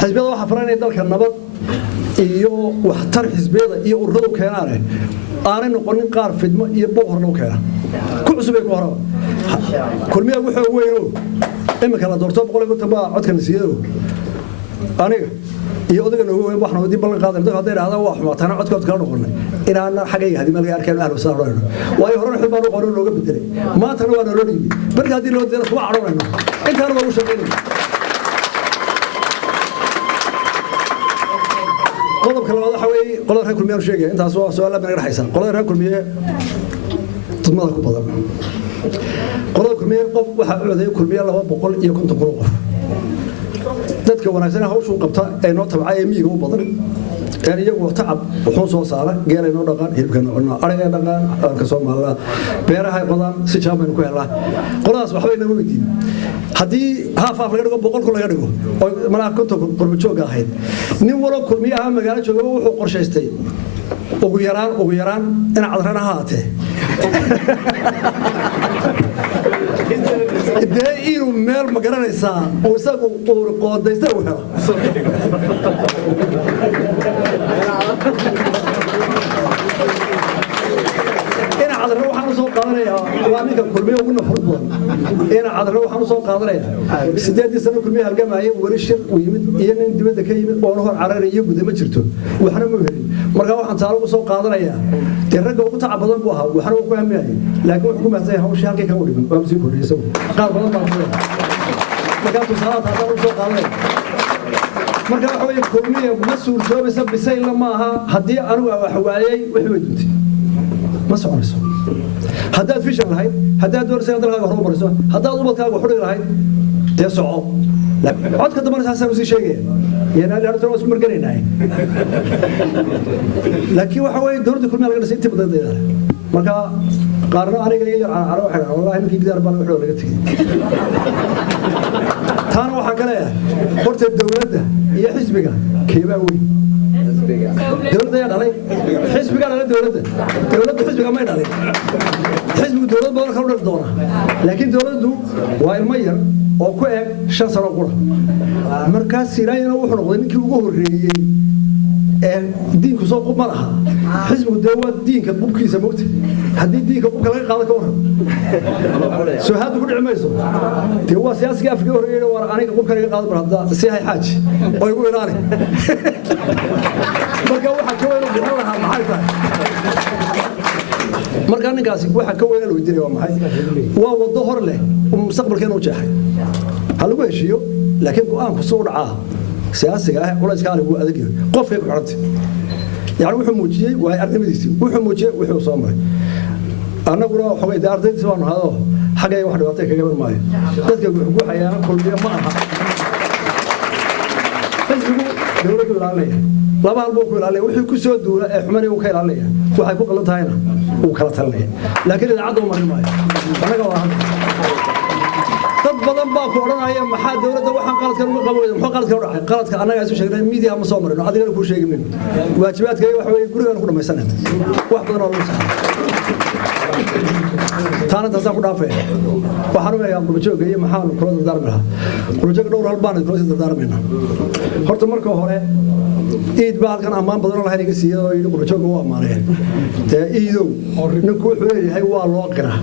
xisbiyada waxa faranay dalka nabad iyo waxtar xisbiyada iyo ururadu keenaane aanay noqonin qaar fidmo iyo boqorna u keena ku cusub ay ku horo kulmiya wuxuu weeyo imika la doorto boqol iyo toban codkan siiyay aniga iyo odayga ugu weyn waxna dib ballan qaadan dad haday raadaan wax xumaatana codkood kala noqonay inaana xagay hadii ma laga arkeen ahlu salaam way horan xubaan u qoran looga bedelay maanta waa loo dhigay barka hadii loo deero kuma caroonayno intaan waa u shaqeynay qodobka labaad waxa weey qolada reer kulmiye sheegay intaas waa su'aal baan naga haysan qolada reer kulmiye tumada ku badan qolada kulmiye qof waxa uu codeeyay kulmiye 250 qof dadka wanaagsan hawshu qabta ay noo tabcay miyiga u badan ee iyagu tacab wuxuu soo saaray geelay noo dhaqan hilibkan cunno ariga dhaqan ka Soomaaliya beeraha badan si jaaban ku helaa qoladaas waxba inaga weydiin hadii haaf laga dhigo 100 kun laga dhigo oo malaha konto qurbo joog ahayd nin walo kulmiyaha magaalo jooga wuxuu qorshaystay ugu yaraan in cadrana haatee dee inuu meel ma garanaysaa oo isagu uu qoodaysta u helo ina cadra waxaan soo qaadanayaa waa ninka kulmiye ugu nafur badan ina cadra waxaan soo qaadanayaa 8 sano kulmiye halgamaayay wali shir u yimid iyo nin dibadda ka yimid oo hor cararaya gudama jirto waxna ma helin marka waxaan taalo soo qaadanayaa tii ragga ugu tacab badan buu ahaa waxna uu ku hamiyay laakiin wuxuu ku maasay hawsha halkay ka wadhiman waa sii kordhiyay qaar badan baa ku marka tusaalaha taasoo soo qaadanayaa marka waxa weeye kulmiye mas'uul toobaysa bisayl ma aha hadii anigu wax waayay wixii wajintay ma soconayso haddaad fishan lahayd haddaad doorsay dalkaaga hor u mariso haddaad ubadkaaga xuri lahayd dee soco codka dambe saasa u sii sheegay yana la horta isku marganaynaay laakiin waxa weeye dawladda kulmiye laga dhisay intii badan marka qaarna aniga iyo caro waxa wallahi ninkii gidaar baan wuxuu laga tagay taan waxa kale horta dawladda iyo xisbiga keeba weyn dawladda ayaa dhalay xisbiga dhalay dawladda xisbiga ma dhalay xisbiga dawladda badan ka dhal doona laakiin dawladdu waa ilmo yar oo ku eeg 5 sano qura markaas siraayna wuxuu noqday ninkii ugu horeeyay ee diinku soo qub ma laha xisbigu dawlad diinka qubkiisa moogta hadii diinka qubka laga qaado ka waran soo haad ku dhicmayso tii waa siyaasiga Afrika horeeyay war aniga qubka laga qaado barada si hay xaaj oo igu ilaali marka waxa ka weyn oo laha maxay tahay marka ninkaasi waxa ka weyn oo diray waa maxay waa wado hor leh mustaqbalkeena u jeexay hal ugu heshiyo laakiin go'aanku soo dhacaa siyaasiga ah culayska anigu adag yahay qofka ku xirantay يعني wuxuu muujiyay waa arrimadiisi wuxuu muujiyay wuxuu soo maray anaguna waxay ardayda soo hado xagay wax dhibaatay kaga marmaayo dadka wuxuu ku xayaan kulmiye ma aha xisbigu dawladdu ilaalinaya laba halbo ku ilaalinaya wuxuu ku soo duula ee xumani uu ka ilaalinaya waxay ku qalan tahayna uu kala talinaya laakiin idaacadu ma marmaayo anaga waa dad badan baa ku oranaya maxaa dawladda waxaan qaladkan uga qabowday muxuu qaladka u dhacay qaladka anaga isu sheegnay media ma soo marino adigana ku sheegin waajibaadkay wax weey gurigan ku dhamaysanay wax badan oo lagu taana taasaan ku dhaafay waxaan u leeyahay qurbajoog iyo maxaan kula dardaarmaynaa qurbajoog dhowr hal baan kula dardaarmaynaa horta marka hore إيد بالكن أمام بدرنا هاي نقصيه يدو برجوك هو أمانه إيدو نكون حوالي هاي والله قرا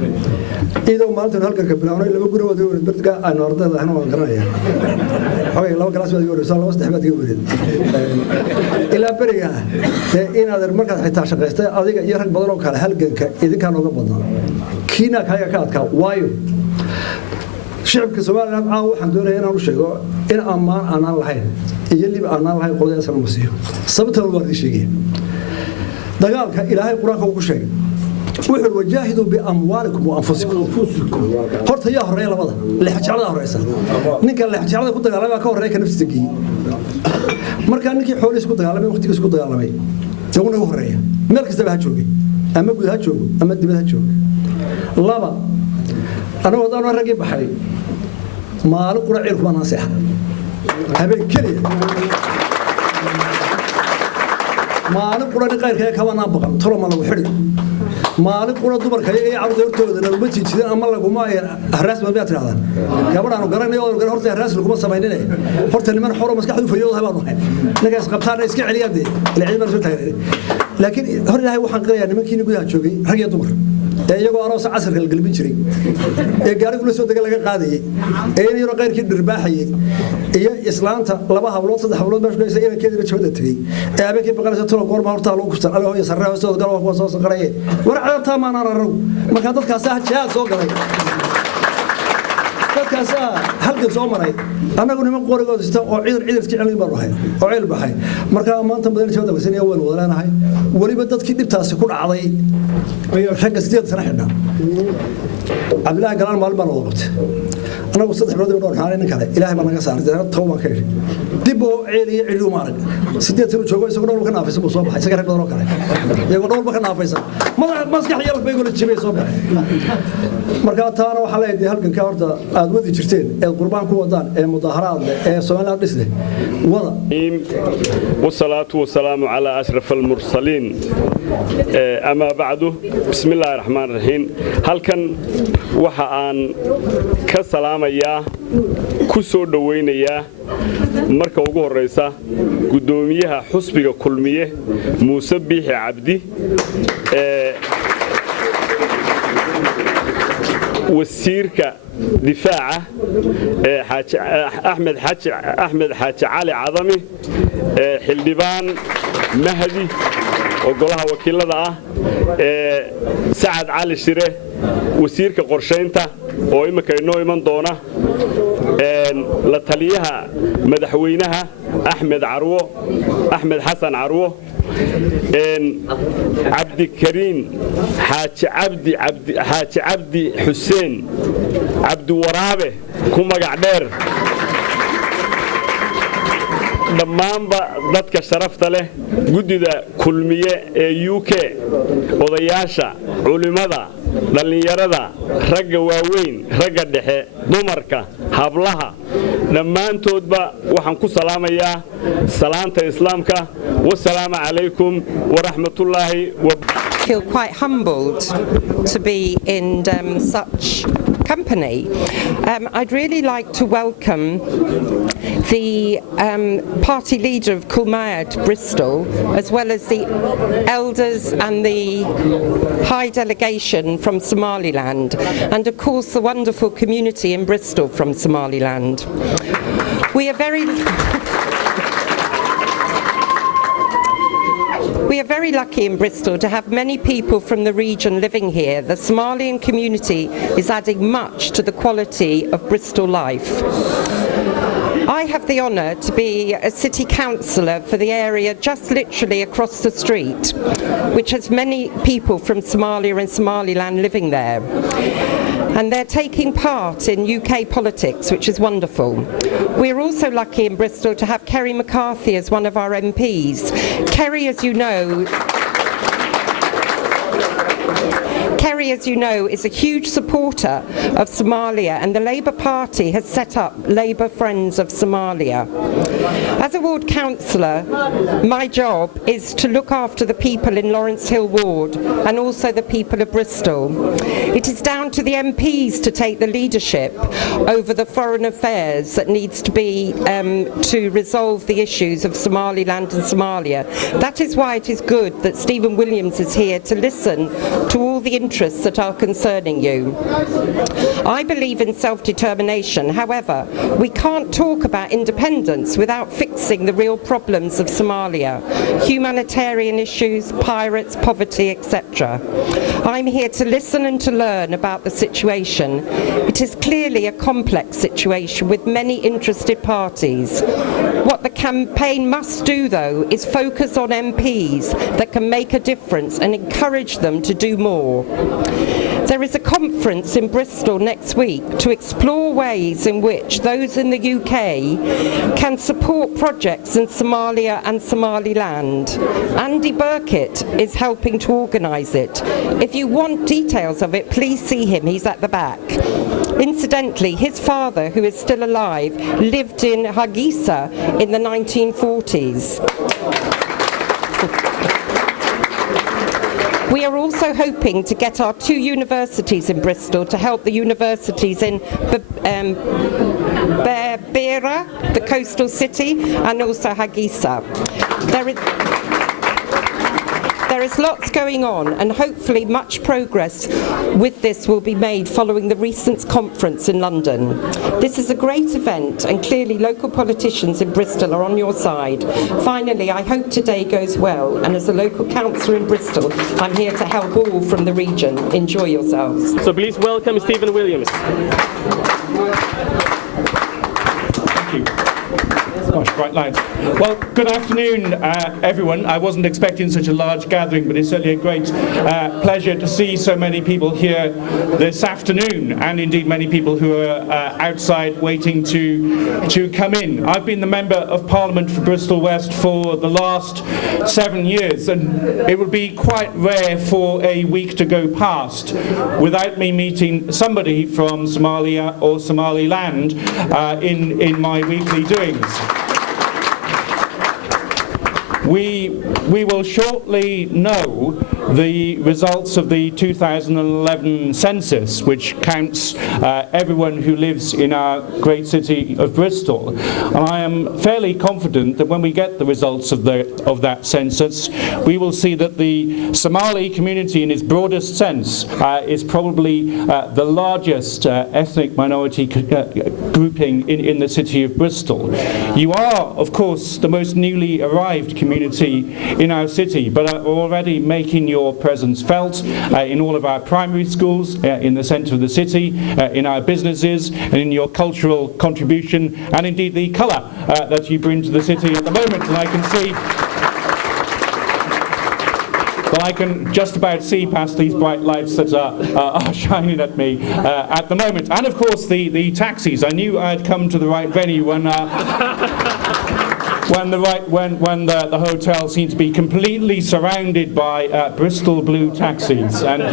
إيدو مالتنا هالك كبرنا اللي بقوله ودور برتقى أنا أرضه إحنا ما قرنا يعني هاي لو كلاس بديور صار لو استحبت يقول إلى بريا إن هذا المركز حتى شقيسته أذيك يرك بدرنا كله هالك إذا كانوا قبضنا كينا كايا كات كا وايو شعبك سؤال أنا waxaan doonayaa inaan u sheego in amaan aan lahayn iyo lib aan lahayn qodaya san musiyo sababta uu wadi sheegay dagaalka ilaahay quraanka uu ku sheegay wuxuu wajaahidu bi amwaalikum wa anfusikum horta yaa horeey labada lixjacada horeysa ninka lixjacada ku dagaalamay ka horeey ka naftiisa geeyay marka ninkii xooliis ku dagaalamay waqtigiis ku dagaalamay isaguna ugu horeeya meel kasta baa joogay ama guud ha joogo ama dibadda ha joogo laba أنا وضعنا رجع بحري ما له قرع عرف ما نصيحة هبين كلي ما له قرع نقير كذا كمان نبغى ترى ما له حري maalin qura dumarka ay carruurta hortooda laguma jiijideen ama laguma haraas ma biyaad tirahdaan gabadhaan garanay oo garan horta haraas laguma sameynay horta niman xoro maskaxdu fayoodahay baan nahay nagaas qabtaan iska celiyaan de ilaahay baan soo taagay laakiin hor ilaahay waxaan qirayaa nimankii gudaha joogay rag iyo dumar iyagoo aroos casarka la galbin jiray gaarigu la soo daga laga qaadayay inay qayrkii dhirbaaxayay iyo islaanta laba hablood saddex hablood meesha dhaysa inankeedina jooda tagay habeenkii baqalaysa tolo goorma horta loo kufsan alle hooyo sarreeyo hoostooda gal wax soo saqarayay war cadabta ma aan arag marka dadkaas jihaad soo galay dadkaas halkan soo maray annagu niman qorigood isto oo ciidan iska celin baan ahay oo ceel baxay marka maanta badan jooda wasinaya waan wadanahay waliba dadkii dhibtaasi ku dhacday ayaa xagga 8 sano xidhnaa Abdullah galaan maalin baan wada qabtay anagu 3 bilood oo dhowr xaalin kale ilaahay baa naga saaray dadka tawban ka dib oo ceeliyo celiyo ma arag 8 sano joogo isagoo dhowr ka naafaysan buu soo baxay isaga rag badan oo kale iyagoo dhowr ka naafaysan maskax yar bay gol jibay soo baxay marka taana waxa la yidhi halkan ka horta aad wadi jirteen ee qurbaan ku wadaan ee mudaharaad ee Soomaaliya dhisay wada والصلاة والسلام على أشرف المرسلين أما بعد بسم الله الرحمن الرحيم هل كان وحان كسلام يا كسر دوين يا مركب وجوه الرئيسة قدوميها حسبك كلمية مسبح عبدي والسيرك دفاعه أحمد حاج علي عظمي حلبان مهدي وقولها وكيل ذا سعد علي شره وسيرك قرشينته وإما كأنه من دونه لتليها مدحوينها أحمد حسن عروه عبد الكريم حاج عبدي حسين عبد ورابه كما قعدير dhammaanba dadka sharafta leh gudida kulmiye ee UK odayaasha culimada dhalinyarada ragga waaweyn ragga dhexe dumarka hablaha dhammaantoodba waxaan ku salaamayaa salaanta islaamka wassalaamu calaykum waraxmatullaahi I feel quite humbled to be in such company. I'd really like to welcome the party leader of Kulmayad, Bristol, as well as the elders and the high delegation from Somaliland, and of course the wonderful community in Bristol from Somaliland. We are very lucky in Bristol to have many people from the region living here. The Somalian community is adding much to the quality of Bristol life. I have the honour to be a city councillor for the area just literally across the street, which has many people from Somalia and Somaliland living there. And they're taking part in UK politics, which is wonderful. We're also lucky in Bristol to have Kerry McCarthy as one of our MPs. Kerry, as you know, is a huge supporter of Somalia, and the Labour Party has set up Labour Friends of Somalia. As a ward councillor, my job is to look after the people in Lawrence Hill Ward and also the people of Bristol. It is down to the MPs to take the leadership over the foreign affairs that needs to be to resolve the issues of Somaliland and Somalia. That is why it is good that Stephen Williams is here to listen to all the interests that are concerning you. I believe in self-determination. However, we can't talk about independence without fixing the real problems of Somalia: humanitarian issues, pirates, poverty, etc. I'm here to listen and to learn about the situation. It is clearly a complex situation with many interested parties. What the campaign must do, though, is focus on MPs that can make a difference and encourage them to do more. There is a conference in Bristol next week to explore ways in which those in the UK can support projects in Somalia and Somaliland. Andy Burkitt is helping to organise it. If you want details of it, please see him, he's at the back. Incidentally, his father, who is still alive, lived in Hargeisa in the 1940s. We are also hoping to get our 2 universities in Bristol to help the universities in Beira, the coastal city, and also Hargeisa. There is lots going on, and hopefully much progress with this will be made following the recent conference in London. This is a great event, and clearly local politicians in Bristol are on your side. Finally, I hope today goes well, and as a local councillor in Bristol, I'm here to help all from the region. Enjoy yourselves. So please welcome Stephen Williams. Thank you. Gosh, bright lights. Well, good afternoon, everyone. I wasn't expecting such a large gathering, but it's certainly a great pleasure to see so many people here this afternoon, and indeed many people who are outside waiting to come in. I've been the Member of Parliament for Bristol West for the last 7 years, and it would be quite rare for a week to go past without me meeting somebody from Somalia or Somaliland in my weekly doings. We will shortly know the results of the 2011 census, which counts everyone who lives in our great city of Bristol. And I am fairly confident that when we get the results of that census, we will see that the Somali community in its broadest sense is probably the largest ethnic minority grouping in the city of Bristol. You are, of course, the most newly arrived community in our city, but are already making your presence felt in all of our primary schools, in the centre of the city, in our businesses, and in your cultural contribution, and indeed the colour that you bring to the city at the moment. And I can see, well, I can just about see past these bright lights that are shining at me at the moment. And of course the taxis. I knew I'd come to the right venue when the hotel seemed to be completely surrounded by Bristol blue taxis, and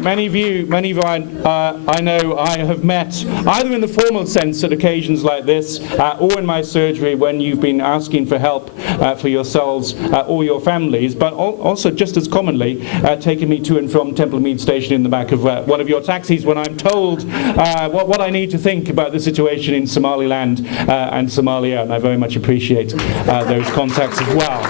many of you I know I have met either in the formal sense at occasions like this, or in my surgery when you've been asking for help for yourselves or your families, but also just as commonly taking me to and from Templemead Station in the back of one of your taxis when I'm told what I need to think about the situation in Somaliland and Somalia. And I very much appreciate those contacts as well.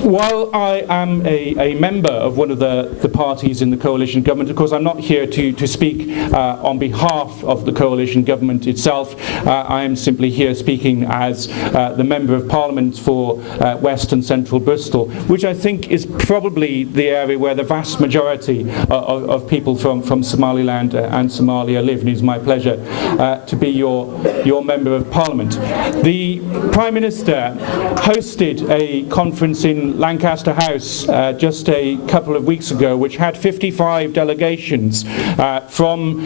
While I am a member of one of the parties in the coalition government, of course I'm not here to speak on behalf of the coalition government itself. I am simply here speaking as the Member of Parliament for West and Central Bristol, which I think is probably the area where the vast majority of people from Somaliland and Somalia live, and it is my pleasure to be your Member of Parliament. The Prime Minister hosted a conference in Lancaster House just a couple of weeks ago, which had 55 delegations from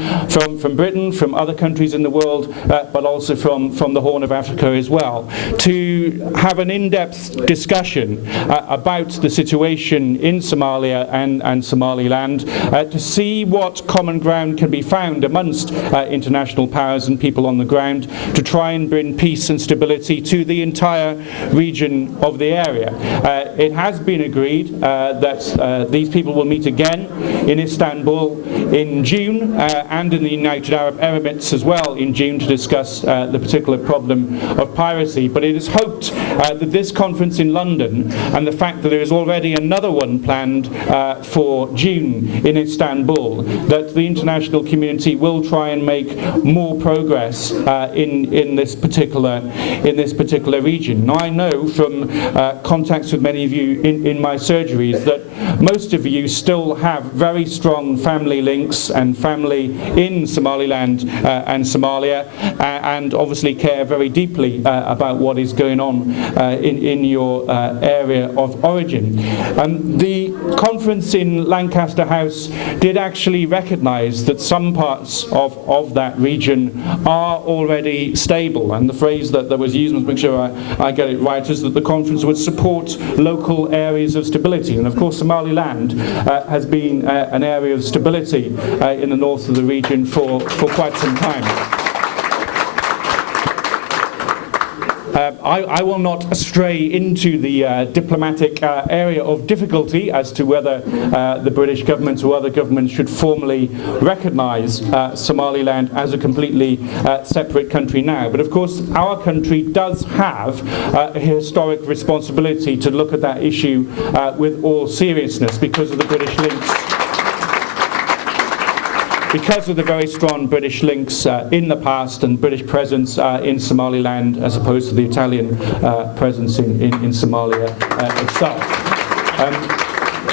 Britain, from other countries in the world, but also from the Horn of Africa as well, to have an in-depth discussion about the situation in Somalia and Somaliland, to see what common ground can be found amongst international powers and people on the ground to try and bring peace and stability to the entire region of the area. It has been agreed that these people will meet again in Istanbul in June and in the United Arab Emirates as well in June to discuss the particular problem of piracy. But it is hoped that this conference in London and the fact that there is already another one planned for June in Istanbul, that the international community will try and make more progress in this particular region. Now, I know from contacts with many of you in my surgeries that most of you still have very strong family links and family in Somaliland and Somalia, and obviously care very deeply about what is going on in your area of origin. The conference in Lancaster House did actually recognise that some parts of that region are already stable, and the phrase that was used, must make sure I get it right, is that the conference would support local areas of stability. And of course Somaliland has been an area of stability in the north of the region for quite some time. I will not stray into the diplomatic area of difficulty as to whether the British government or other governments should formally recognise Somaliland as a completely separate country now. But of course, our country does have a historic responsibility to look at that issue with all seriousness because of the British links. Because of the very strong British links in the past and British presence in Somaliland as opposed to the Italian presence in Somalia itself. And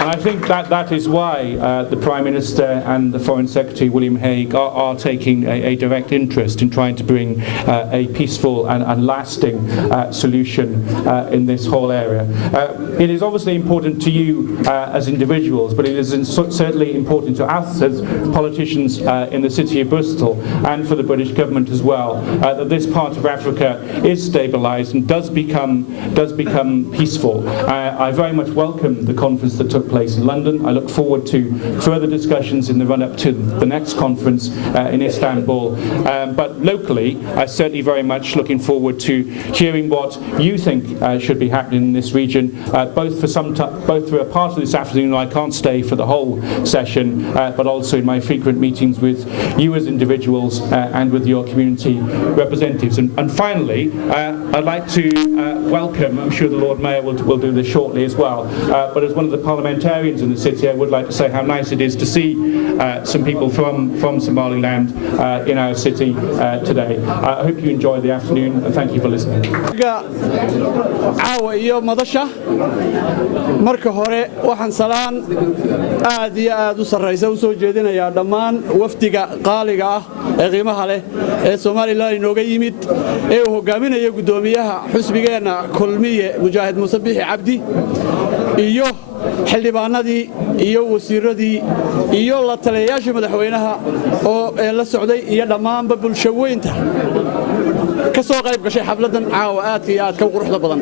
I think that is why the Prime Minister and the Foreign Secretary, William Hague, are taking a direct interest in trying to bring a peaceful and lasting solution in this whole area. It is obviously important to you as individuals, but it is certainly important to us as politicians in the city of Bristol and for the British government as well, that this part of Africa is stabilised and does become peaceful. I very much welcome the conference that took place in London. I look forward to further discussions in the run-up to the next conference in Istanbul. But locally, I'm certainly very much looking forward to hearing what you think should be happening in this region, both for a part of this afternoon. I can't stay for the whole session, but also in my frequent meetings with you as individuals and with your community representatives. And finally, I'd like to welcome, I'm sure the Lord Mayor will do this shortly as well, but as one of the parliamentarians in the city, I would like to say how nice it is to see some people from Somaliland in our city today. I hope you enjoy the afternoon and thank you for listening. caawa iyo madasha marka hore waxaan salaan aad iyo aad u sarreysa u soo jeedinayaa dhammaan wafdiga qaaliga ah ee qiimaha leh ee Soomaaliland inooga yimid ee uu hogaaminayo gudoomiyaha xusbigeena kulmiye Mujaahid Muuse Bixi Cabdi iyo xildhibaanadii iyo wasiiradii iyo la taliyayaasha madaxweynaha oo la socday iyo dhammaanba bulshaweynta ka soo qayb gashay xafladan caawa aadka iyo aadka quruxda badan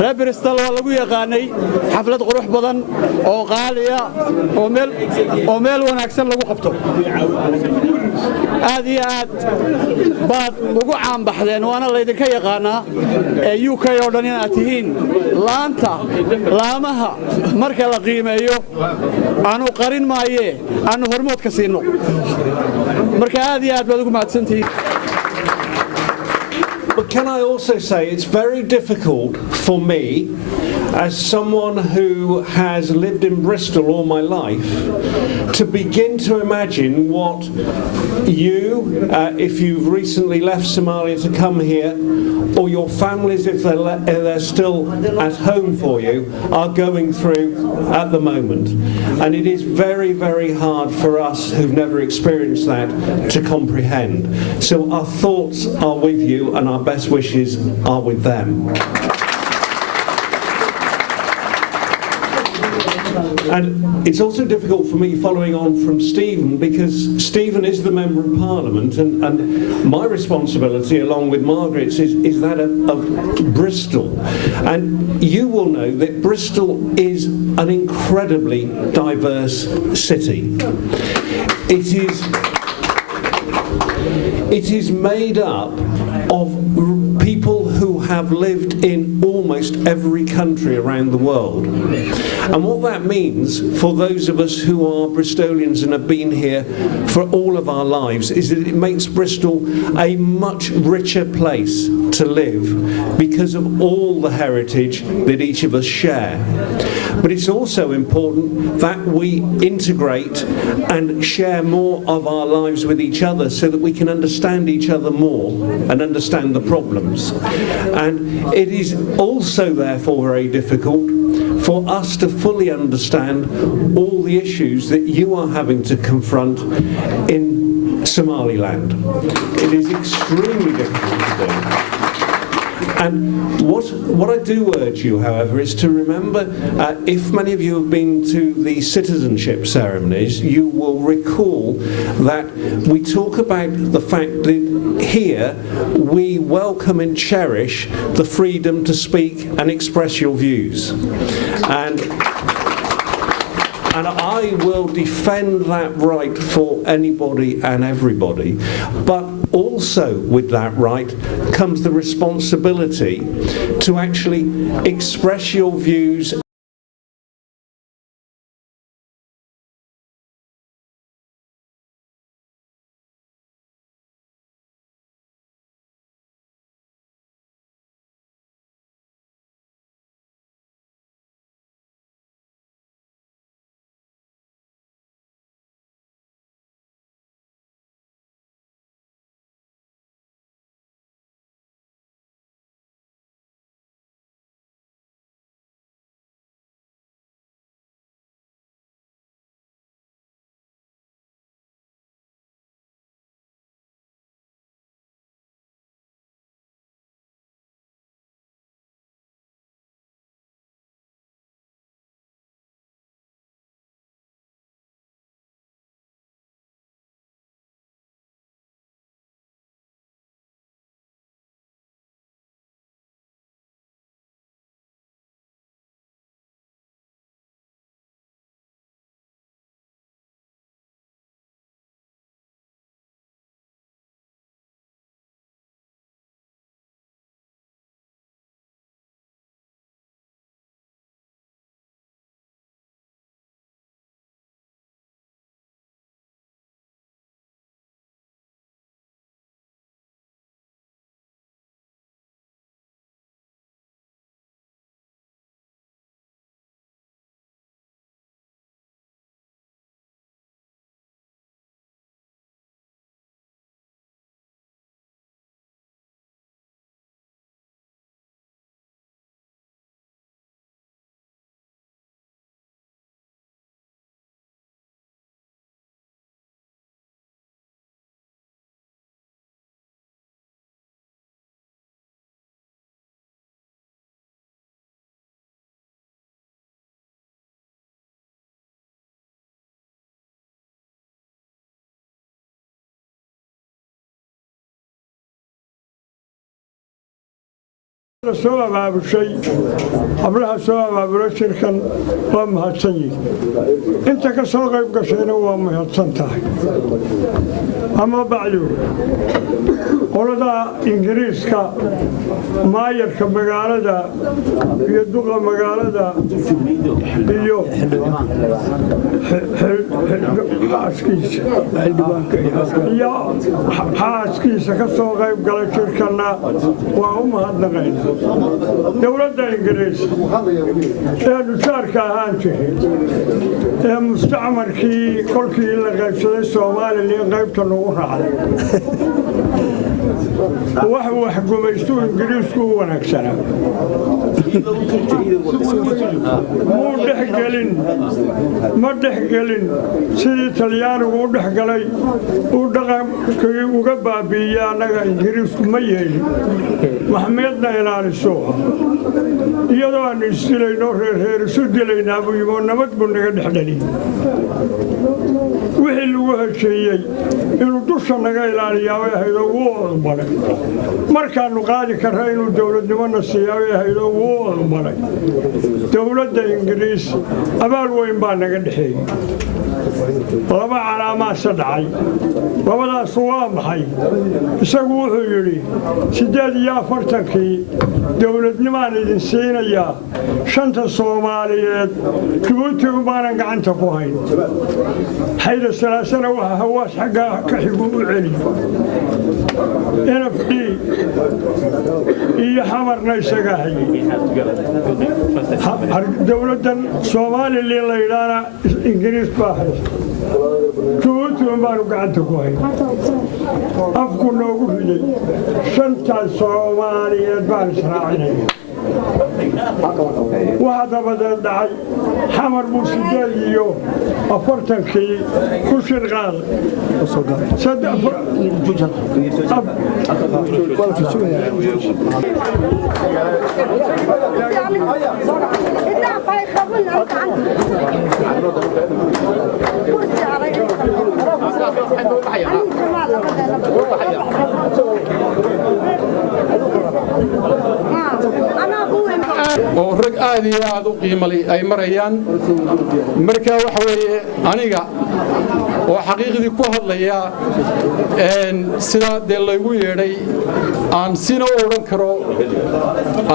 reer Bristol waa lagu yaqaanay xaflad qurux badan oo qaaliya oo meel wanaagsan lagu qabto aad iyo aad baad ugu caan baxdeen waana laydinka yaqaanaa UK oo dhan inaad tihiin laamaha marka la qiimeeyo aanu qarin maaye aanu hormood ka siino marka aad iyo aad baad ugu mahadsantihiin. But can I also say it's very difficult for me, as someone who has lived in Bristol all my life, to begin to imagine what you, if you've recently left Somalia to come here, or your families, if they're still at home for you, are going through at the moment. And it is very, very hard for us who've never experienced that to comprehend. So our thoughts are with you and our best wishes are with them. And it's also difficult for me following on from Stephen, because Stephen is the Member of Parliament and my responsibility along with Margaret's is that of Bristol. And you will know that Bristol is an incredibly diverse city. It is made up of people who have lived in almost every country around the world. And what that means for those of us who are Bristolians and have been here for all of our lives is that it makes Bristol a much richer place to live because of all the heritage that each of us share. But it's also important that we integrate and share more of our lives with each other so that we can understand each other more and understand the problems. And it is also therefore very difficult for us to fully understand all the issues that you are having to confront in Somaliland. It is extremely difficult to do. And what I do urge you, however, is to remember, if many of you have been to the citizenship ceremonies, you will recall that we talk about the fact that here we welcome and cherish the freedom to speak and express your views. And I will defend that right for anybody and everybody. But also with that right comes the responsibility to actually express your views. soo abaabushay hablaha soo abaabulay shirkan waa mahadsan yihiin inta ka soo qayb gashayna waa mahadsan tahay ama bacdu qolada ingiriiska maayarka magaalada iyo duqa magaalada iyo xaaskiisa ka soo qayb galay shirkanna waa u mahadnaqayna dowladda ingiriis ee nushaarka ahaan jiray ee mustacmarkii kolkii la qaybsaday Soomaaliya qaybta nagu raacday wax gumaysto ingiriisku wanaagsanaa ma dhexgelin sidii talyaanigu u dhexgalay uu dhaqankii uga baabiiyey annaga ingiriisku ma yeelin maxmeedna ilaaliso iyadoo aan isdilayno reer isu dilaynaa buu yimo nabad buu naga dhexdhaliyey wixii lagu hesheeyey inuu dusha naga ilaaliyaa way ahayd oo wuu aqbalay markaanu qaadi karra inuu dowladnimona siiyaa way ahayd oo wuu aqbalay dowladda ingiriis abaal weyn baa naga dhexeeyey laba calaamaasa dhacay labadaas waa maxay isagu wuxuu yidhi 48kii dowladnimaan idin siinayaa shanta Soomaaliyeed Djibouti baanan gacanta ku hayn hayda salaasana waxa hawaas xagga ka xigu u celi NFD iyo xamarna isaga hayay dowladdan Soomaaliya la yiraahdo ingiriis baa haysta Djibouti baanu gacanta ku hayn afku noogu riday shanta Soomaaliyeed baan israacinay waxaa dabadeed dhacay xamar buu 48kii ku shirqaaday oo rag aad iyo aad u qiimo leh ay marayaan marka waxa weeye aniga oo xaqiiqdii ku hadlaya sida dee laygu yeedhay aan sina u odhan karo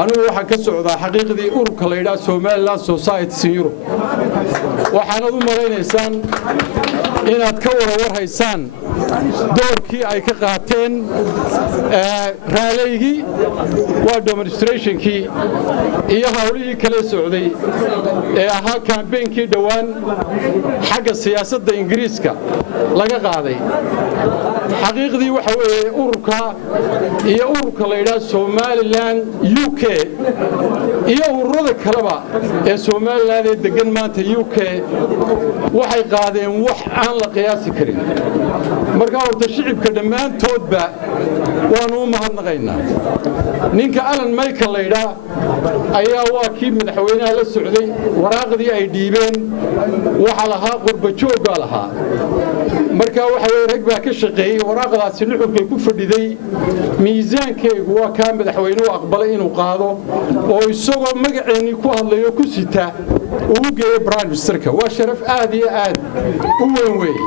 anigu waxaan ka socdaa xaqiiqdii ururka la yidhaha Somaliland Society in Europe waxaanad u malaynaysaan inaad ka warhaysaan doorkii ay ka qaateen raaleygii waa demonstrationkii iyo hawlihii kala socday ee ahaa campaignkii dhawaan xagga siyaasadda Ingiriiska laga qaaday xaqiiqdii waxa weeye ururka iyo ururka la yiraahdo Somaliland UK iyo ururada kaleba ee Somaliland ee degan maanta UK waxay qaadeen wax aan la qiyaasi karin marka horta shicibka dhammaantoodba waanu u mahadnaqaynaa ninka Alan Michael la yiraahdo ayaa waa kii madaxweynaha la socday waraaqdii ay dhiibeen waxa lahaa qurba jooga lahaa marka waxa weeye rag baa ka shaqeeyay waraaqdaasi nuxurkay ku fadhiday miisaankeegu waa ka madaxweynuhu aqbalay inuu qaado oo isagoo magaceeni ku hadlayo ku sita uu geeyay prime ministerka waa sharaf aad iyo aad u weyn weey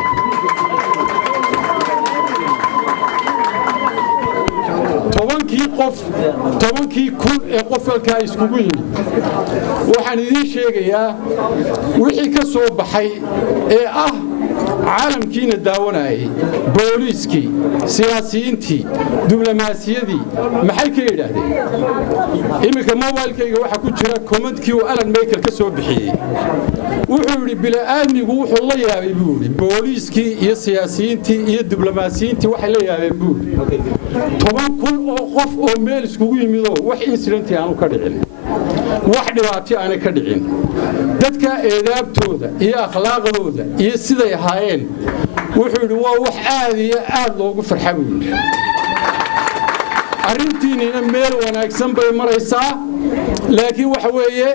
tobankii kun ee qof halkaa iskugu yimid waxaan idiin sheegayaa wixii ka soo baxay ee ah caalamkiina daawanayay booliiskii siyaasiyiintii diblomaasiyadii maxay ka yidhaahdeen iminka mobilkayga waxaa ku jira komadkii uu Alan Michael ka soo bixiyey wuxuu yidhi bila'aadmigu wuxuu la yaabay buu yidhi booliiskii iyo siyaasiyiintii iyo diblomaasiyiintii waxay la yaabeen buu yidhi 10 kun oo qof oo meel iskugu yimidoo wax incidenti aanu ka dhicin wax dhibaato aan ka dhicin dadka eedaabtooda iyo akhlaaqdooda iyo siday ahaayeen wuxuu yidhi waa wax aad iyo aad loogu farxay buu yidhi arrintiina meel wanaagsan bay maraysaa laakiin waxa weeye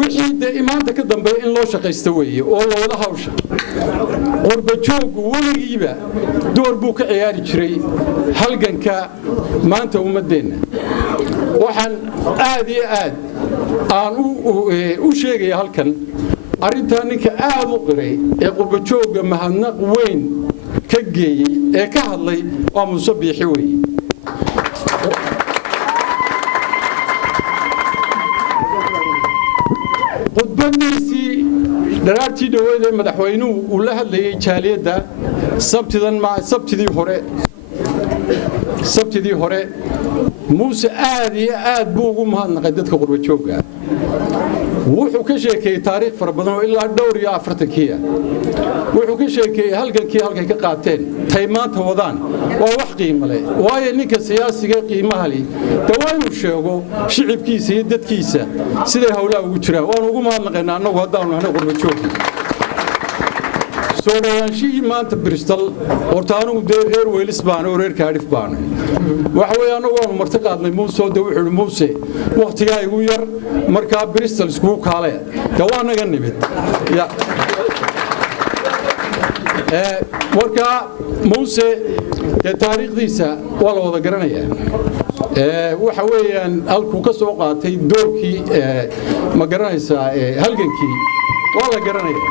wixii de imaanta ka dambeeyay in loo shaqeysto weeye oo la wada hawsha qurba joogu weligiiba door buu ka ciyaari jiray halganka maanta ummadeena waxaan aad iyo aad aan u sheegay halkan arrinta ninka aad u qiray ee qurba jooga mahadnaq weyn ka geeyay ee ka hadlay waa Muuse Biixi weeye qodbadiisii daraartii dhaweed ee madaxweynuhu uu la hadlayay jaaliyadda sabtidii hore Muuse aad iyo aad buu ugu mahadnaqay dadka qurba jooga wuxuu ka sheekeeyay taariikh fara badan oo ilaa dhowr iyo 40 wuxuu ka sheekeeyay halgankii halkay ka qaateen tay maanta wadaan waa wax qiimo leh waayo ninka siyaasiga qiimaha leh dawaayu sheego shicibkiisa iyo dadkiisa siday hawlaha ugu jiraan waan ugu mahadnaqaynaa anagu haddaanu nahay qurba jooga soo dhawaanshii maanta Bristol horta anigu reer Wales baan oo reer Cardiff baan waxa weeye anagu waanu marti qaadnay Muuse oo wuxuu Muuse waqtiga igu yar marka Bristol isku kaalay dawaanaga nimid ya marka Muuse taariikhdiisa waa la wada garanayaa waxa weeyaan halkuu ka soo qaatay doorkii ma garanaysaa halgankii waa la garanayaa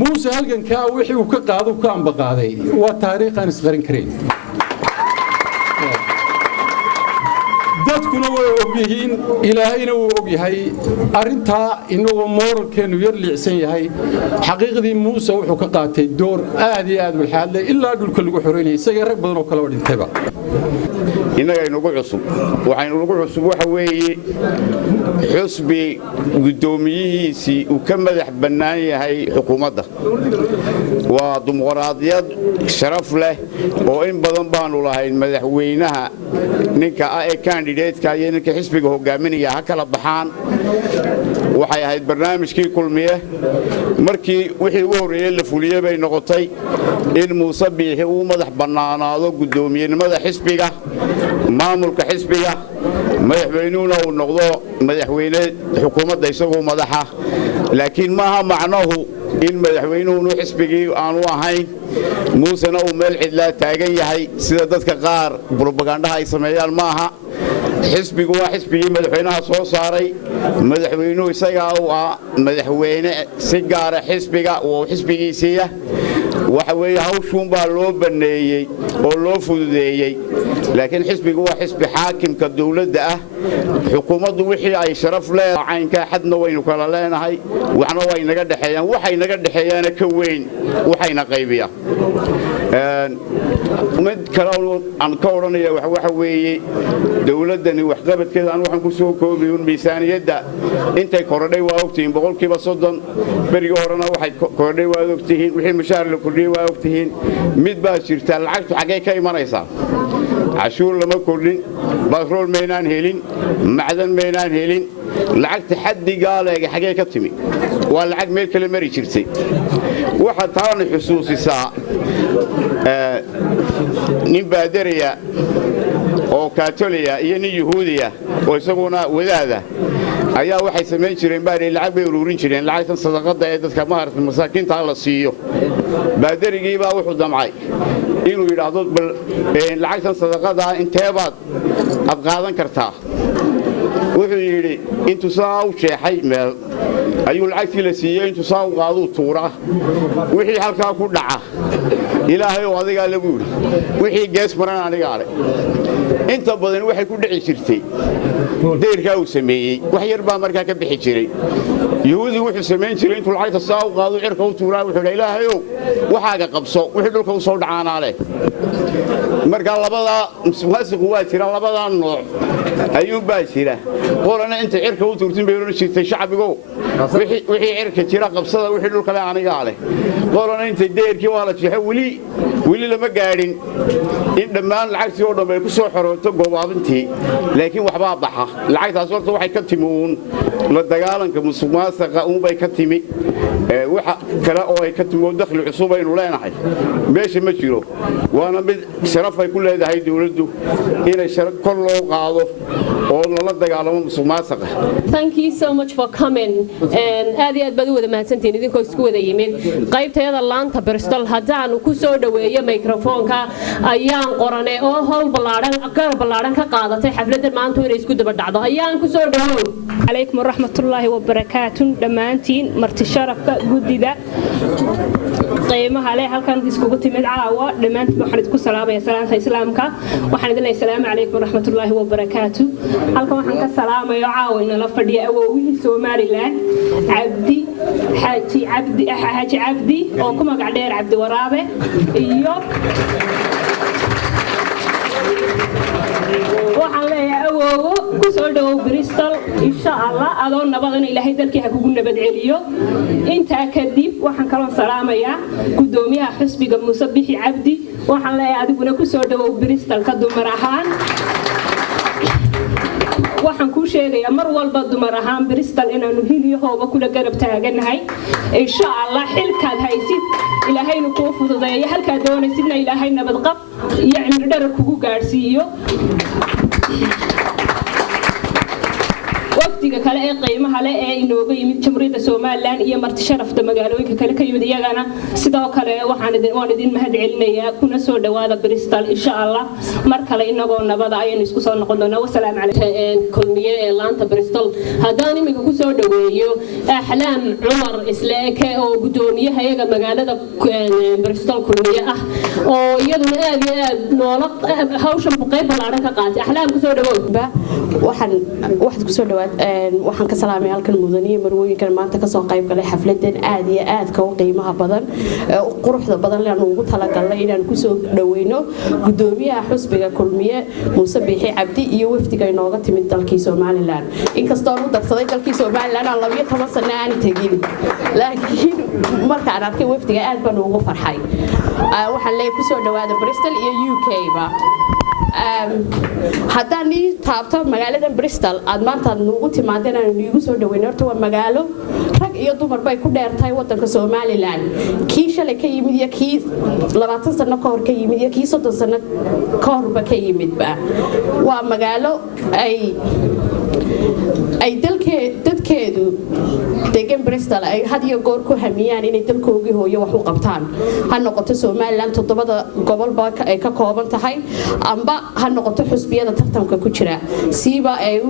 Muuse halganka wixii uu ka qaado ka amba qaaday waa taariikh aan isqarin karin dadkuna way ogyihiin ilaahayna wuu ogyahay arinta inagoo moralkeenu yar liicsan yahay xaqiiqdii Muuse wuxuu ka qaatay door aad iyo aad u xaadle ilaa dhulka lagu xoreeyay isaga rag badan oo kala dhintayba inaga inagu cusub waxaynu ugu cusub waxa weeye xusbi gudoomiyihiisii uu ka madax bannaan yahay xukuumadda waa dimuqraadiyad sharaf leh oo in badan baanu lahayn madaxweynaha ninka ee candidate-ka iyo ninka xisbiga hogaaminaya ha kala baxaan waxay ahayd barnaamijkii kulmiye markii wixii ugu horeeyay la fuliyay bay noqotay in Muuse Biixi uu madax bannaanaado gudoomiyenimada xisbiga maamulka xisbiga madaxweynuhuna uu noqdo madaxweyne xukuumadda isagoo madaxa laakiin maaha macnahu in madaxweynuhu xisbigii aanu ahayn Muusena uu meel cidla taagan yahay sida dadka qaar propagandaha ay sameeyaan maaha xisbigu waa xisbigii madaxweynaha soo saaray madaxweynuhu isagaa u ah madaxweyne si gaara xisbiga oo xisbigiisiiya waxa weeye hawshuun baa loo baneeyey oo loo fududeeyey laakiin xisbigu waa xisbi xaakimka dawladda ah xukuumaddu wixii ay sharaf leedahay caynka xadna waynu kala leenahay waxna way naga dhaxeeyaan waxay naga dhaxeeyaana ka weyn waxayna qaybiyaa mid kale aan ka odhanaya waxa weeye dawladdani waxqabadkeeda aan waxaan ku soo koobiyay miisaaniyadda intay korodhay waa ogtihiin 30% berigii horena waxay korodhay waa ogtihiin wixii mushaar la kordhiyay waa ogtihiin mid baa jirta lacagtu xagee ka imanaysaa cashuur lama kordhin batrool meynaan helin macdan meynaan helin lacagta xaddigaa leega xagee ka timi waa lacag meel kale mari jirtay waxa taana xusuusisaa nin baadaraya oo kaatoliya iyo nin yahuudiya oo isaguna wadaada ayaa waxay samayn jireen baadhay lacag bay ururin jireen lacagtan sadaqada ee dadka maaragtay masaakiinta la siiyo baadarigii baa wuxuu damcay inuu yiraahdo bal lacagtan sadaqada inteebaad ad qaadan kartaa wuxuu yiri intuu saa u sheexay meel ayuu lacagtii la siiyay intuu saa u qaado tuura wixii halka ku dhaca ilaahay oo adiga lagu yiri wixii gees maran aniga ale inta badan waxay ku dhici jirtay deerka uu sameeyay wax yar baa markaa ka bixi jiray yahuudi wuxuu sameyn jiray intuu lacagta saa u qaado cirka u tuura wuxuu ilaahay oo waxaaga qabso wixii dhulka u soo dhacaanaale marka labada musuqmaasuq waa jira labada nooc ayuu baa jira qolana inta cirka u tuurtin bay oran jirtay shacbigu wixii cirka jira qabsada wixii dhulka la aniga ale qolana inta deerkii waa la jeexay wili lama gaadhin in dhammaan lacagtii oo dhan ay ku soo xorooto goobaabintii laakiin waxba baxa lacagtaas horta waxay ka timoon la dagaalanka musuqmaasuqa uu bay ka timi waxa kale oo ay ka timo dakhli cusub aynu leenahay meesha ma jiro waana mid sharaf ay ku leedahay dawladdu inay sharaf kor loo qaado oo la dagaalamo musuqmaasuqa. Thank you so much for coming and aad iyo aad baad u wada mahadsantiin idinkoo isku wada yimid qaybteeda laanta Bristol hadaan ku soo dhaweeyo microphone-ka ayaan qorane oo hawl balaaran ka qaadatay xafladda maanta inay isku daba dhacdo ayaan ku soo dhaweeyo عليكم ورحمة الله وبركاته دمانتين مرت شرفك جديدة قيمة عليها هل كان ديسكو قلت من عاوة دمانت محمد كسلام يا سلام إسلامك وحنا لنا السلام عليكم ورحمة الله وبركاته هل كان وحنا كسلام يا عاوة إن لفردي أووي سوماري الله عبدي حاجي عبدي أو كما قاعدين عبد ورابه إيوه waxaan leeyahay awoowo ku soo dhawow Bristol insha Allah adoo nabadana Ilaahay dalkii ha kugu nabad celiyo inta kadib waxaan kala salaamayaa gudoomiyaha xisbiga Muuse Bixi Cabdi waxaan leeyahay adiguna ku soo dhawow Bristol ka dumar ahaan waxaan ku sheegayaa mar walba dumar ahaan Bristol inaanu hiliyahooba kula garab taaganahay insha Allah xilkaad haysid ilaahayna kuu fududeeyo halka doonaysidna Ilaahay nabad qab iyo cimri dheer kugu gaarsiiyo waqtiga kale ee qiimaha leh ee inooga yimid Jamhuuriyadda Soomaaliland iyo marti sharafta magaalooyinka kale ka yimid iyagana sidoo kale waan idin mahad celinayaa kuna soo dhawaada Bristol insha Allah mar kale inagoo nabada ayaan isku soo noqon doonaa wasalaam calaykum kulmiye ee laanta Bristol hadaan imika ku soo dhaweeyo Axlaam Umar Islaake oo gudoomiyaha iyaga magaalada Bristol kulmiye ah oo iyaduna aad iyo aad noola hawshan qayb balaaran ka qaatay Axlaam ku soo dhawow waxaad ku soo dhawaad waxaan ka salaamay halkan mudaniye marwooyinkan maanta ka soo qayb galay xafladan aad iyo aad ka qiimaha badan quruxda badan ee aan ugu talagalnay inaan ku soo dhaweyno gudoomiyaha xisbiga kulmiye Muuse Bixi Cabdi iyo wafdiga inooga timid dalkii Soomaaliland inkastoo uu darsaday dalkii Soomaaliland 12 sano aan tagin laakiin marka aan arkay wafdiga aad baan ugu farxay waxaan leeyahay ku soo dhawaada Bristol iyo UK ba haddaan ii taabto magaalada Bristol aad maanta nuugu timaadeen aan iigu soo dhaweyn horta waa magaalo rag iyo dumar bay ku dheertahay wadanka Soomaaliland kii shalay ka yimid iyo kii 20 sano ka hor ka yimid iyo kii 30 sano ka hor ba ka yimid ba waa magaalo ay dadkeedu degan Bristol ay had iyo goor ku hamiyaan inay dalkoogii hooyo wax u qabtaan ha noqoto Somaliland 7 gobol ba ay ka kooban tahay amba ha noqoto xusbiyada tartanka ku jira siiba ay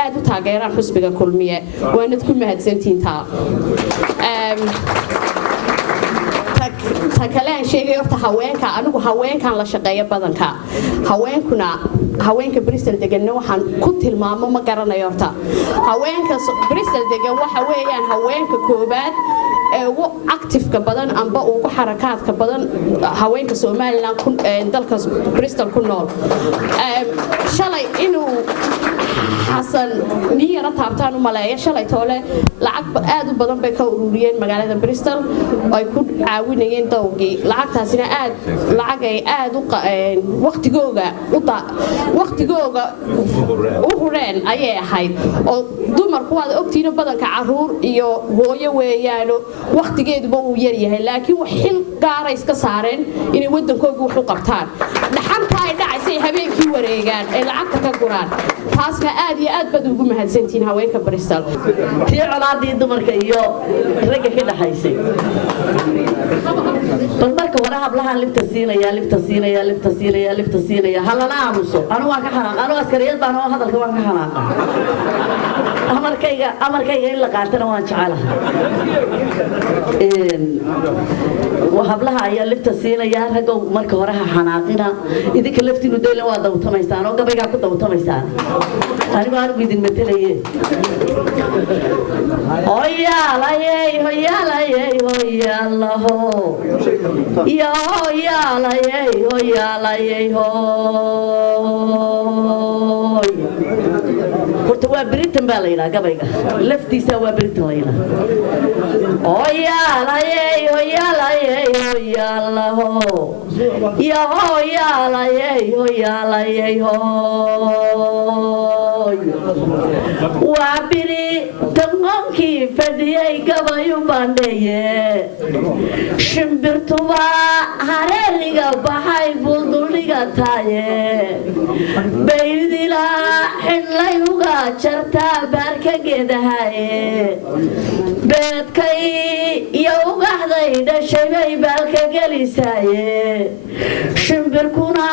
aad u taageeraan xusbiga kulmiye waana ku mahadsantiin taa تكلم شيء يرتاح هواك أنا وهواك على شقية بدنك هواكنا هواك بريستل دجنا وحن كنت الماما ما قرنا يرتاح هواك بريستل دجنا وحويان هواك كوبات وأكتف كبدن أم بقى وحركات كبدن هواك سومال لان كن دلك بريستل كنول شلي إنه حسن نية رتابتان وملايا شلي توله لعق آدو بدن بكوريين مقالة بريستل ويكون عاونين دوجي لعق تاسينا آد لعق آد وقت جوجا وقت جوجا وهران أيه هاي ودمر قواد أكتير بدن كعرور يو هوية ويانو وقت جيد بو يريه لكن وحين قاريس كسارين إني ودن كوجو حقبتان لحنت هاي دعسي هبين كي وريجان العق كجوران تاسنا آد يا آد بدو جم هالسنتين هواك بريستل في علاقة دمر كيو رجع كده حيسي بس مرك وراها بلها لفتسينا يا هلا نعمسو أنا واقع حنا أنا عسكريات بنا هذا الكلام حنا أمر كيا إلا قاتنا وانشعلها وهبلها يا لفتسينا يا هذا مرك وراها حناقنا إذا كلفتي نديل وادا وتميسان وقبل كده وتميسان أنا ما أريد المثلية هيا لا الله يا لا horta waa Britain baa la yiraahdaa gabayga laftiisa waa Britain la yiraahdaa waa biri tamoonkii fadhiyay gabayu bandhaye shimbirtuba hareeriga baxay bulduliga taaye baydila xillay uga jartaa baarka geedahaye beedkay iyo ugaxday dhashay bay baalka gelisaaye shimbirkuna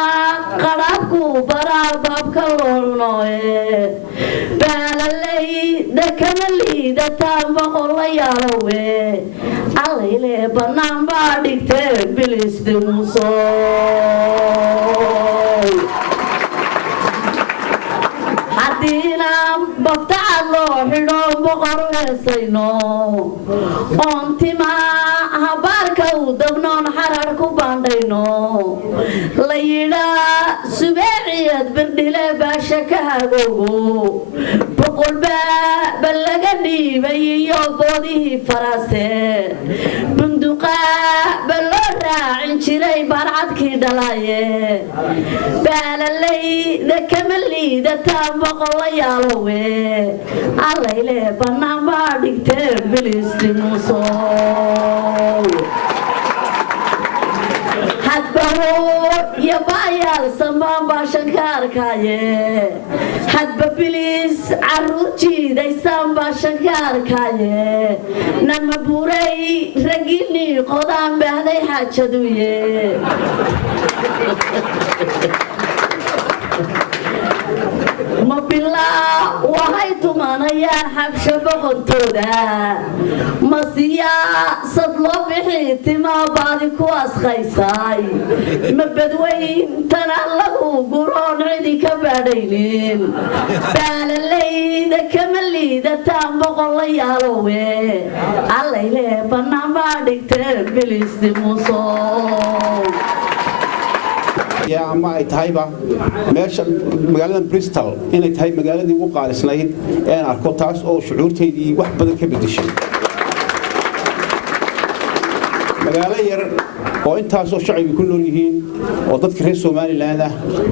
qadhaabku baraa baabka loolnooye baalalay dakama liidataa boqolla yaalowe allayle bannaan baa dhigtee bilisti musooy haddiina babtacad loo xidho boqor u heesayno oontima habaarka u dabnoon xarar ku baandhayno la yidhaa subeeciyad birdhile baasha ka hagoogo boqolba laga dhiibay iyo boodihii faraase bunduqa ba loo raacin jiray barcadkii dhalaye baalalay dakama liidataa boqolla yaalowe allayle bannaan baa dhigtee bilisti musooy hadbaro iyo baayaal sambaan baa shanka arkaaye hadba bilis carruur jiidaysaan baa shanka arkaaye nama buray ragini qodaan baahday xaajaduye mabila waxay tumanayaan xabsho boqontooda masiyaasad loo bixi timaa baadi ku asqaysay ma badwayntana lagu guroon cidi ka baadhaynin baalalayda kama liidataan boqolla yaalowe allayle bannaan baa dhigtee bilisti musooy يا أما إتهايبا ماشى مقالة بريستل إن إتهاي مقالة دي وقع لسنايد أنا أركوتاس أو شعور تيدي واحد بدل كبدش مقالة ير أو أنت هسه شعبي كله يهين أو ضد كريس سومالي لهذا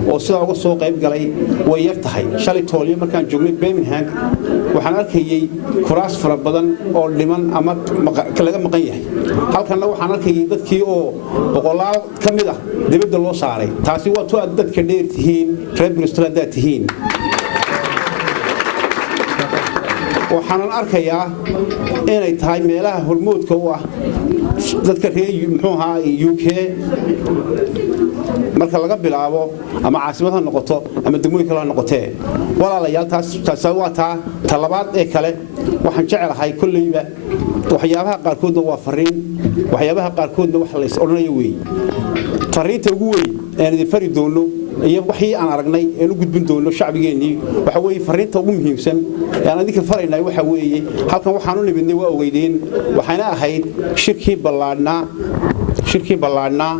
أو سلا وصو قيب قلي ويرتاحي شالي تولي مركان جوجلي بيمن هاك وحناك هي كراس فربضن أو لمن أما كلام مقيه هل كان لو حناك هي ضد كي أو بقولا كمده dibadda loo saaray taasi waa to dadka dheer tihiin reer Bristol dad tihiin waxaan arkayaa inay tahay meelaha hormoodka u ah dadka reer muxuu ahaa UK marka laga bilaabo ama caasimada noqoto ama degmooyin kale noqotee walaalayaal taas waa taa talabaad ee kale waxaan jecelahay kullayba waxyaabaha qaarkoodna waa fariin waxyaabaha qaarkoodna wax la is oranayo weey fariinta ugu weyn ee idin fari doono iyo wixii aan aragnay ee u gudbin doono shacbigeenii waxa weey fariinta ugu muhiimsan ee aan idinka faraynay waxa weeye halkan waxaan u nimidnay waa ogeydeen waxaana ahayd shirkii ballaadhnaa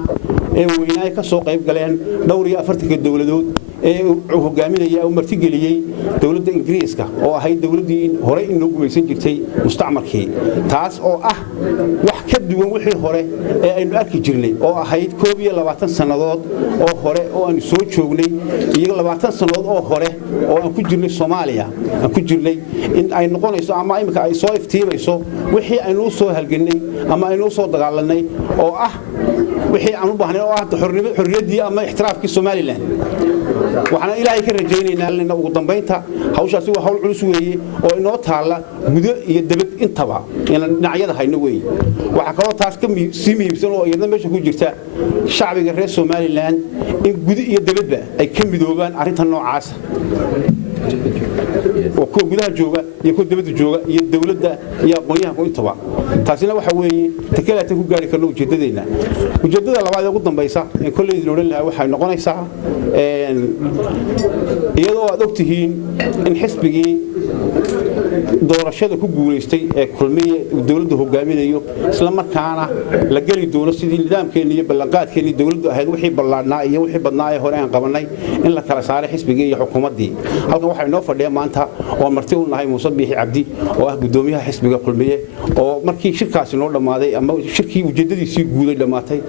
ee weynaay ka soo qayb galeen dhowr iyo 40 dawladood ee hogaaminaya oo martigeliyay dawladda Ingiriiska oo ahayd dawladdii hore inoo gumaysan jirtay mustacmarkii taas oo ah wax ka duwan wixii hore ee aynu arki jirnay oo ahayd 22 sanadood oo hore oo aan soo joognay iyo 20 sanadood oo hore oo aan ku jirnay Soomaaliya aan ku jirnay in ay noqonayso ama imika ay soo iftiimayso wixii aynu soo halganay ama aynu soo dagaalanay oo ah wixii aan u baahnay oo ah xorriyadii ama ixtiraafkii Soomaaliland waxaan ilaahay ka rajaynaynaa in ugu dambeynta hawshaasi waa hawl culus weeye oo inoo taala gudo iyo dibad intaba in dhinacyada hayno weeye waxa kale oo taas ka muhiimsan oo iyadana meesha ku jirta shacbiga reer Soomaaliland in gudo iyo dibadba ay ka midoobaan arrintan noocaas oo ku gudaha jooga iyo ku dibadda jooga iyo dawladda iyo aqoonyahanku intaba taasina waxa weeye takalaata ku gaari karno ujeedada labaad ee ugu dambaysa ee kulleeyda loo leeyahay waxay noqonaysaa iyadoo aad ogtihiin in xisbigii doorashada ku guuleystay ee kulmiye dawladda hogaaminayo isla markaana la gali doono sidii nidaamkeena iyo ballanqaadkeena dawladdu ahayd wixii ballaadnaa iyo wixii badnaa ee hore aan qabanay in la kala saaray xisbigii iyo xukuumaddii halkan waxay noo fadhiya maanta oo marti u nahay Muuse Biixi Cabdi oo ah gudoomiyaha xisbiga kulmiye oo markii shirkaasi noo dhamaaday ama shirkii ujeedadiisii guuday dhamaatay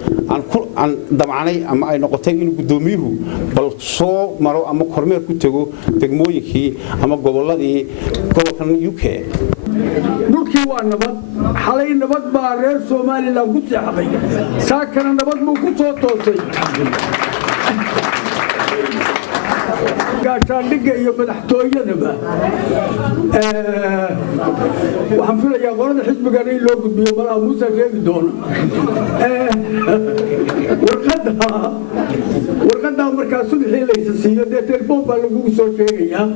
aan damcanay ama ay noqotay in gudoomiyuhu bal soo maro ama kormeer ku tago degmooyinkii ama gobolladii gobolkan UK dhulkii waa nabad xalay nabad baa reer Soomaaliland ku seexday saakana nabad buu ku soo toosay gaashaandhigga iyo madaxtooyadaba waxaan filayaa qolada xisbigan in loo gudbiyo malaha Muuse sheegi doono warqadda markaa subaxii laysa siiyo dee telefoon baa lagugu soo sheegayaa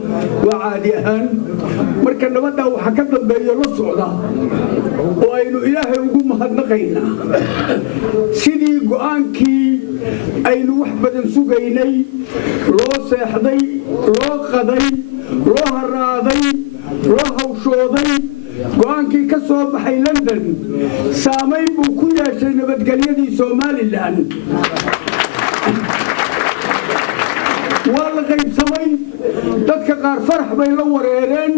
waa caadi ahaan marka nabadda waxa ka dambeeya la socda oo aynu ilaahay ugu mahadnaqaynaa sidii go'aankii aynu wax badan sugaynay loo seexday loo qaday loo haraaday loo hawshooday go'aankii ka soo baxay London saamayn buu ku yeeshay nabadgelyadii Soomaaliland waa la qaybsamay dadka qaar farax bay la wareereen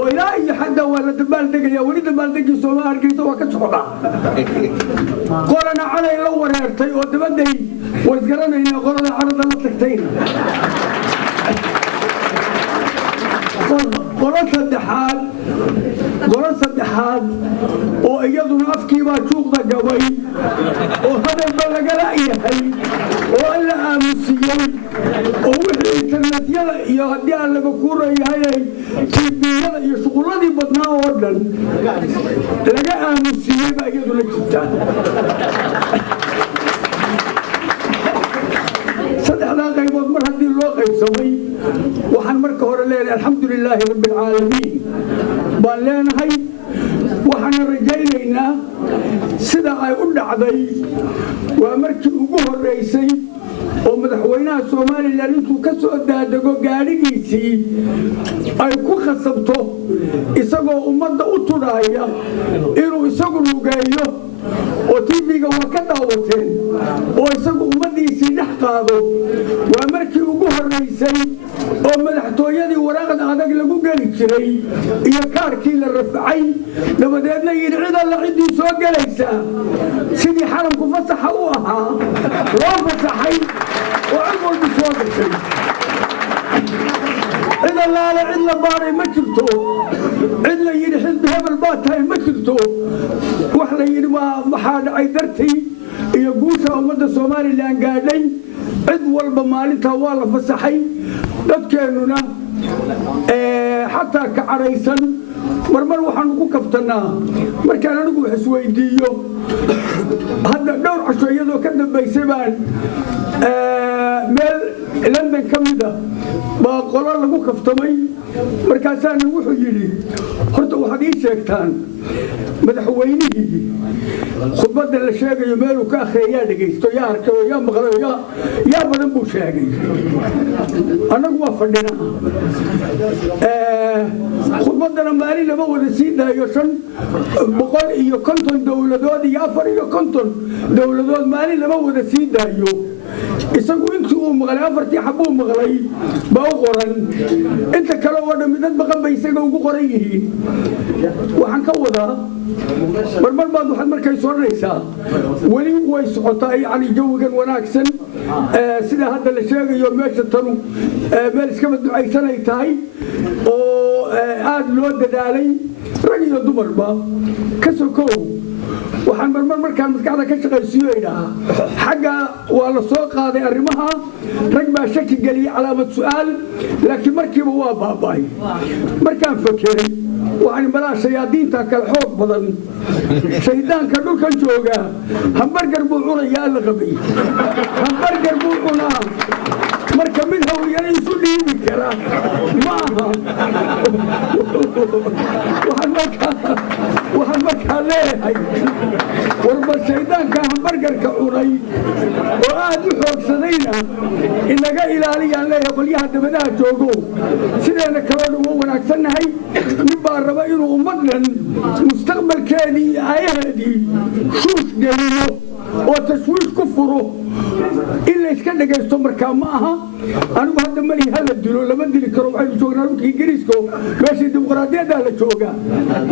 oo ilaahay xadda waa la dabaaldegaya wali dabaaldegii Soomaaliya waa ka socda qorana calay la wareertay oo dabaday way garanayna qorada carada la tagtayna qolo saddexaad oo iyaduna afkiibaa juuqda gabay oo hadalba lagala yahay oo la aamusiyey oo wixii internetyada iyo haddii aan laga kuurayahay tiibiyada iyo shuquladii badnaa oo dhan laga aamusiyey baa iyaduna jirta saddexdaa qaybood mar haddii loo qaybsamay waxaan marka hore leenahay alxamdulilaahi rabbil caalamiin baan leenahay waxaan rajaynaynaa sida ay u dhacday waa markii ugu horeysay oo madaxweynaha Soomaaliland intuu ka soo daadego gaadhigiisii ay ku khasabto isagoo ummadda u tudhaaya inuu isagu lugeeyo oo TV-ga waa ka daawateen oo isagu ummaddiisii dhex qaado waa markii ugu horeysay oo madaxtooyadii waraaqda adag lagu geli jiray iyo kaarkii la rafacay dabadeedna yidhi cid alla ciddii soo gelaysa sidii xaramku fasaxa u ahaa loo fasaxay oo cid walba soo gashay cid allaale cid la baaray ma jirto cid la yidhi xisbi hebel baa tahay ma jirto wax la yidhi maxaa dhacay dartii iyo guusha ummadda Soomaaliland gaadhay cid walba maalintaa waa la fasaxay dadkeennuna xataa ka cadhaysan marmar waxaan ku kabtanaa markaan anigu wax isweydiiyo hadda dhowr casho iyadoo ka dambaysay baan meel London ka mid ah baa qolo lagu kaftamay markaasaan wuxuu yidhi horta waxaad ii sheegtaan madaxweynihii khudbadda la sheegayo meeluu ka akhriyaa dhegaysto yaa arkayo yaa maqlayo yaa badan buu sheegay annagu waa fadhinaa khudbaddana maalin lama wada sii daayo 550 dowladood iyo 450 dowladood maalin lama wada sii daayo isagu intii uu maqlay afartii xabuu maqlay baa u qoran inta kale oo dhan midad maqan bay isaga ugu qoran yihiin waxaan ka wadaa marmar baad waxaad markay soo dhaysaa weli way socotaa yani jawigan wanaagsan sida hadda la sheegayo meesha tanu meel iska ducaysanay tahay oo aad loo dadaalay rag iyo dumarba ka sokow waxaan marmar markaan maskaxda ka shaqaysiyo idhaa xagga waa la soo qaaday arrimaha rag baa shaki geliyay calaamad su'aal laakiin markiiba waa baaba'ay markaan fakeray waxaan malaa shayaadiinta kala xoog badan shaydaanka dhulkan jooga hamburger buu cunayaa la qabay hamburger buu cunaa marka mid hawliyana isu dhiibi kara ma aha waxaan markaa leeyahay warba shaydaanka hamburgerka cunay oo aad u xoogsadayna inaga ilaaliyaan leeyahay qolyaha dabadaha joogo sideena kaloo dhan waa wanaagsannahay nin baa raba inuu ummaddan mustaqbalkeedii iyo aayaheedii shuush geliyo oo tashwiish ku furo in la iska dhagaysto markaa ma aha anigu hadda mali hala dilo lama dili karo waxaynu joognaa dhulka ingiriiska meeshii dimuqraadiyaddaa la joogaa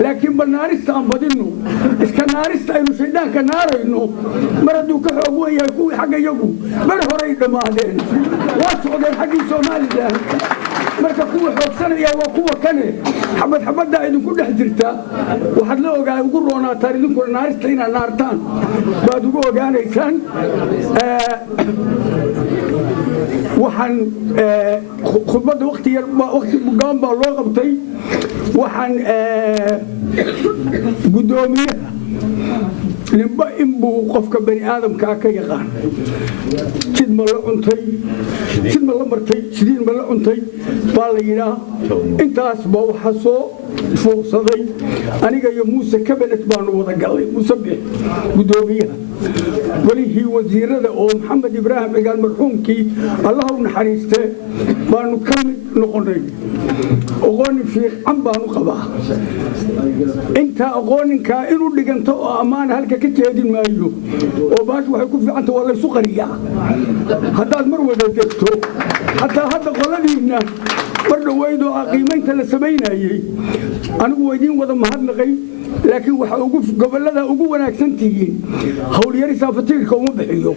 laakiin bal naarista aan badinno iska naarista aynu shayddaanka naarayno mar hadduu ka xoog weeyahay kuwii xagga iyagu bar horay dhammaadeen waa socdeen xaggii somalilan marka kuwa xoogsanaya waa kuwa kane xabad xabadda idinku dhex jirta waxaad la ogaa ugu roonaataan idinkuna naarista inaad naartaan baad ugu ogaanaysaan waxaan khudbadda waqti bugaan baa loo qabtay waxaan guddoomiyaha ninba inbuu qofka bani aadamkaa ka yaqaan jid ma la cuntay jid ma la martay sidiin ma la cuntay baa la yidhaa intaasba waxaa soo fuuqsaday aniga iyo muuse kabenet baanu wada gallay muuse bix guddoomiyaha welihii wasiirada oo maxamed ibraahim cigaal marxuumkii allah u naxariiste baanu ka mid noqonay aqooni fiican baanu qabaa intaa aqooninkaa inuu dhiganto oo ammaan halka ka jeedin maayo oo baash waxay ku fiicanta waa laysu qariyaa haddaad mar wada degto xataa hadda qoladiinna mar dhoweydoo qiimaynta la samaynayey anigu waa idiin wada mahadnaqay laakiin waxa gobollada ugu wanaagsan tihiin howlyari saafatiirka uma bixiyo